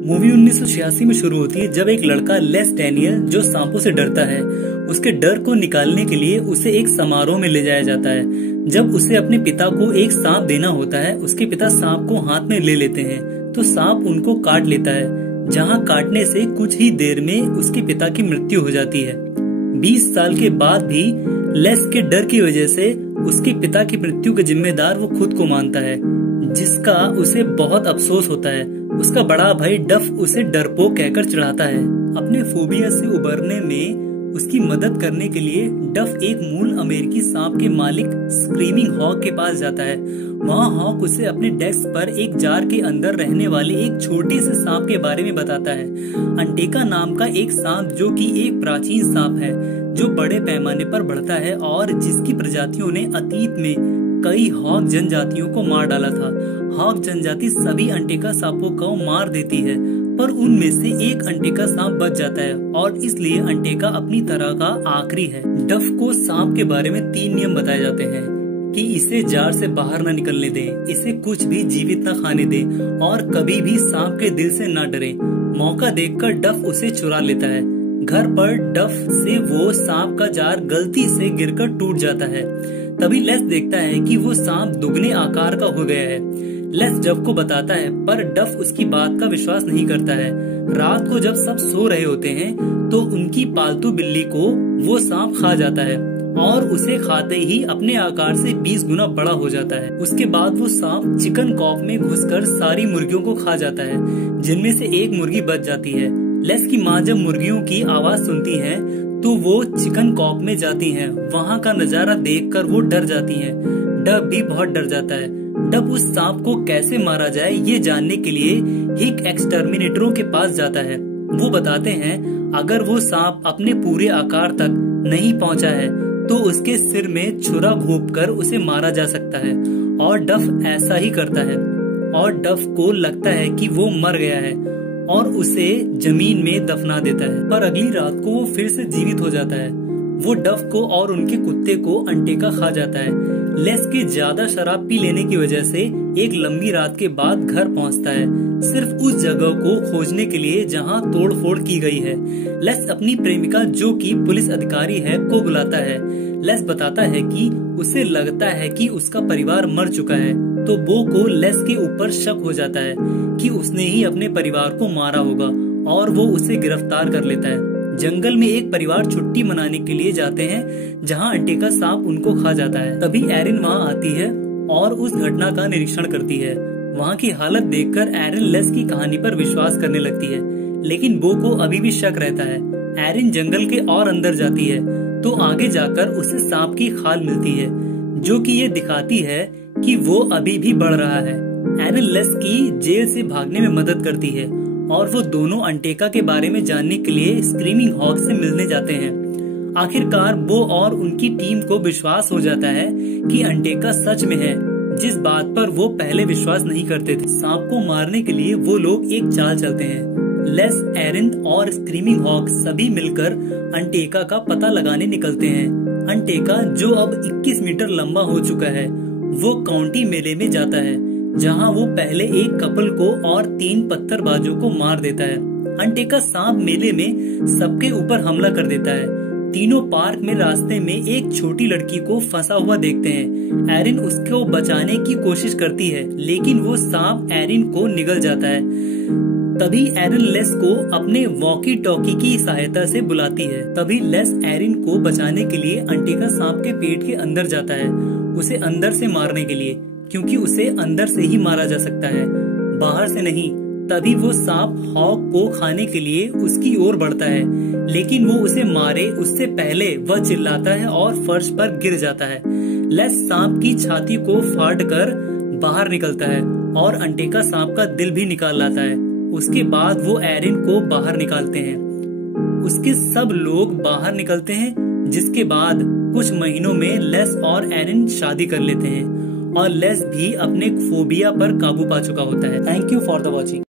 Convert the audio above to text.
Movie 1986 में शुरू होती है जब एक लड़का लेस डैनियल जो सांपों से डरता है, उसके डर को निकालने के लिए उसे एक समारोह में ले जाया जाता है। जब उसे अपने पिता को एक सांप देना होता है, उसके पिता सांप को हाथ में ले लेते हैं तो सांप उनको काट लेता है, जहां काटने से कुछ ही देर में उसके पिता की मृत्यु हो जाती है। 20 साल के बाद भी लेस के डर की वजह से उसके पिता की मृत्यु के जिम्मेदार वो खुद को मानता है, जिसका उसे बहुत अफसोस होता है। उसका बड़ा भाई डफ उसे डरपोक कहकर चिढ़ाता है। अपने फोबिया से उबरने में उसकी मदद करने के लिए डफ एक मूल अमेरिकी सांप के मालिक स्क्रीमिंग हॉक के पास जाता है। वहाँ हॉक उसे अपने डेस्क पर एक जार के अंदर रहने वाले एक छोटे से सांप के बारे में बताता है। अंटेका नाम का एक सांप जो कि एक प्राचीन सांप है जो बड़े पैमाने पर बढ़ता है और जिसकी प्रजातियों ने अतीत में कई हॉक जनजातियों को मार डाला था। हॉक जनजाति सभी अंटेका सांपों को मार देती है, पर उनमें से एक अंटेका सांप बच जाता है और इसलिए अंटेका अपनी तरह का आखिरी है। डफ को सांप के बारे में 3 नियम बताए जाते हैं कि इसे जार से बाहर न निकलने दें, इसे कुछ भी जीवित न खाने दें और कभी भी सांप के दिल से न डरें। मौका देखकर डफ उसे चुरा लेता है। घर पर डफ से वो सांप का जार गलती से गिरकर टूट जाता है। तभी लेस देखता है कि वो सांप दुगने आकार का हो गया है। लेस डफ को बताता है, पर डफ उसकी बात का विश्वास नहीं करता है। रात को जब सब सो रहे होते हैं तो उनकी पालतू बिल्ली को वो सांप खा जाता है और उसे खाते ही अपने आकार से 20 गुना बड़ा हो जाता है। उसके बाद वो सांप चिकन कॉप में घुसकर सारी मुर्गियों को खा जाता है, जिनमें से एक मुर्गी बच जाती है। लेस की माँ जब मुर्गियों की आवाज सुनती है तो वो चिकन कॉप में जाती हैं। वहाँ का नजारा देखकर वो डर जाती हैं। डफ भी बहुत डर जाता है। डफ उस सांप को कैसे मारा जाए ये जानने के लिए हिक एक्सटर्मिनेटरों के पास जाता है। वो बताते हैं अगर वो सांप अपने पूरे आकार तक नहीं पहुँचा है तो उसके सिर में छुरा घोंपकर उसे मारा जा सकता है, और डफ ऐसा ही करता है। और डफ को लगता है कि वो मर गया है और उसे जमीन में दफना देता है, पर अगली रात को वो फिर से जीवित हो जाता है। वो डफ को और उनके कुत्ते को अंटेका खा जाता है। लेस के ज्यादा शराब पी लेने की वजह से एक लंबी रात के बाद घर पहुंचता है, सिर्फ उस जगह को खोजने के लिए जहां तोड़फोड़ की गई है। लेस अपनी प्रेमिका जो कि पुलिस अधिकारी है को बुलाता है। लेस बताता है कि उसे लगता है कि उसका परिवार मर चुका है, तो बो को लेस के ऊपर शक हो जाता है कि उसने ही अपने परिवार को मारा होगा और वो उसे गिरफ्तार कर लेता है। जंगल में एक परिवार छुट्टी मनाने के लिए जाते हैं जहां अंटेका सांप उनको खा जाता है। तभी एरिन वहां आती है और उस घटना का निरीक्षण करती है। वहां की हालत देखकर एरिन लेस की कहानी पर विश्वास करने लगती है, लेकिन बो को अभी भी शक रहता है। एरिन जंगल के और अंदर जाती है तो आगे जाकर उसे सांप की खाल मिलती है जो कि ये दिखाती है कि वो अभी भी बढ़ रहा है। एरिन लेस की जेल से भागने में मदद करती है और वो दोनों अंटेका के बारे में जानने के लिए स्क्रीमिंग हॉक से मिलने जाते हैं। आखिरकार बो और उनकी टीम को विश्वास हो जाता है कि अंटेका सच में है, जिस बात पर वो पहले विश्वास नहीं करते थे। सांप को मारने के लिए वो लोग एक चाल चलते हैं। लेस, एरिन और स्क्रीमिंग हॉक सभी मिलकर अंटेका का पता लगाने निकलते हैं। अंटेका जो अब 21 मीटर लंबा हो चुका है, वो काउंटी मेले में जाता है जहां वो पहले एक कपल को और 3 पत्थरबाजों को मार देता है। अंटेका सांप मेले में सबके ऊपर हमला कर देता है। तीनों पार्क में रास्ते में एक छोटी लड़की को फंसा हुआ देखते हैं। एरिन उसको बचाने की कोशिश करती है, लेकिन वो सांप एरिन को निगल जाता है। तभी एरिन लेस को अपने वॉकी टॉकी की सहायता से बुलाती है। तभी लेस एरिन को बचाने के लिए अंटेका सांप के पेट के अंदर जाता है, उसे अंदर से मारने के लिए, क्योंकि उसे अंदर से ही मारा जा सकता है, बाहर से नहीं। तभी वो सांप हॉक को खाने के लिए उसकी ओर बढ़ता है, लेकिन वो उसे मारे उससे पहले वह चिल्लाता है और फर्श पर गिर जाता है। लेस सांप की छाती को फाड़ कर बाहर निकलता है और अंटेका सांप का दिल भी निकाल लाता है। उसके बाद वो एरिन को बाहर निकालते हैं। उसके सब लोग बाहर निकलते हैं, जिसके बाद कुछ महीनों में लेस और एरिन शादी कर लेते हैं और लेस भी अपने फोबिया पर काबू पा चुका होता है। Thank you for the watching.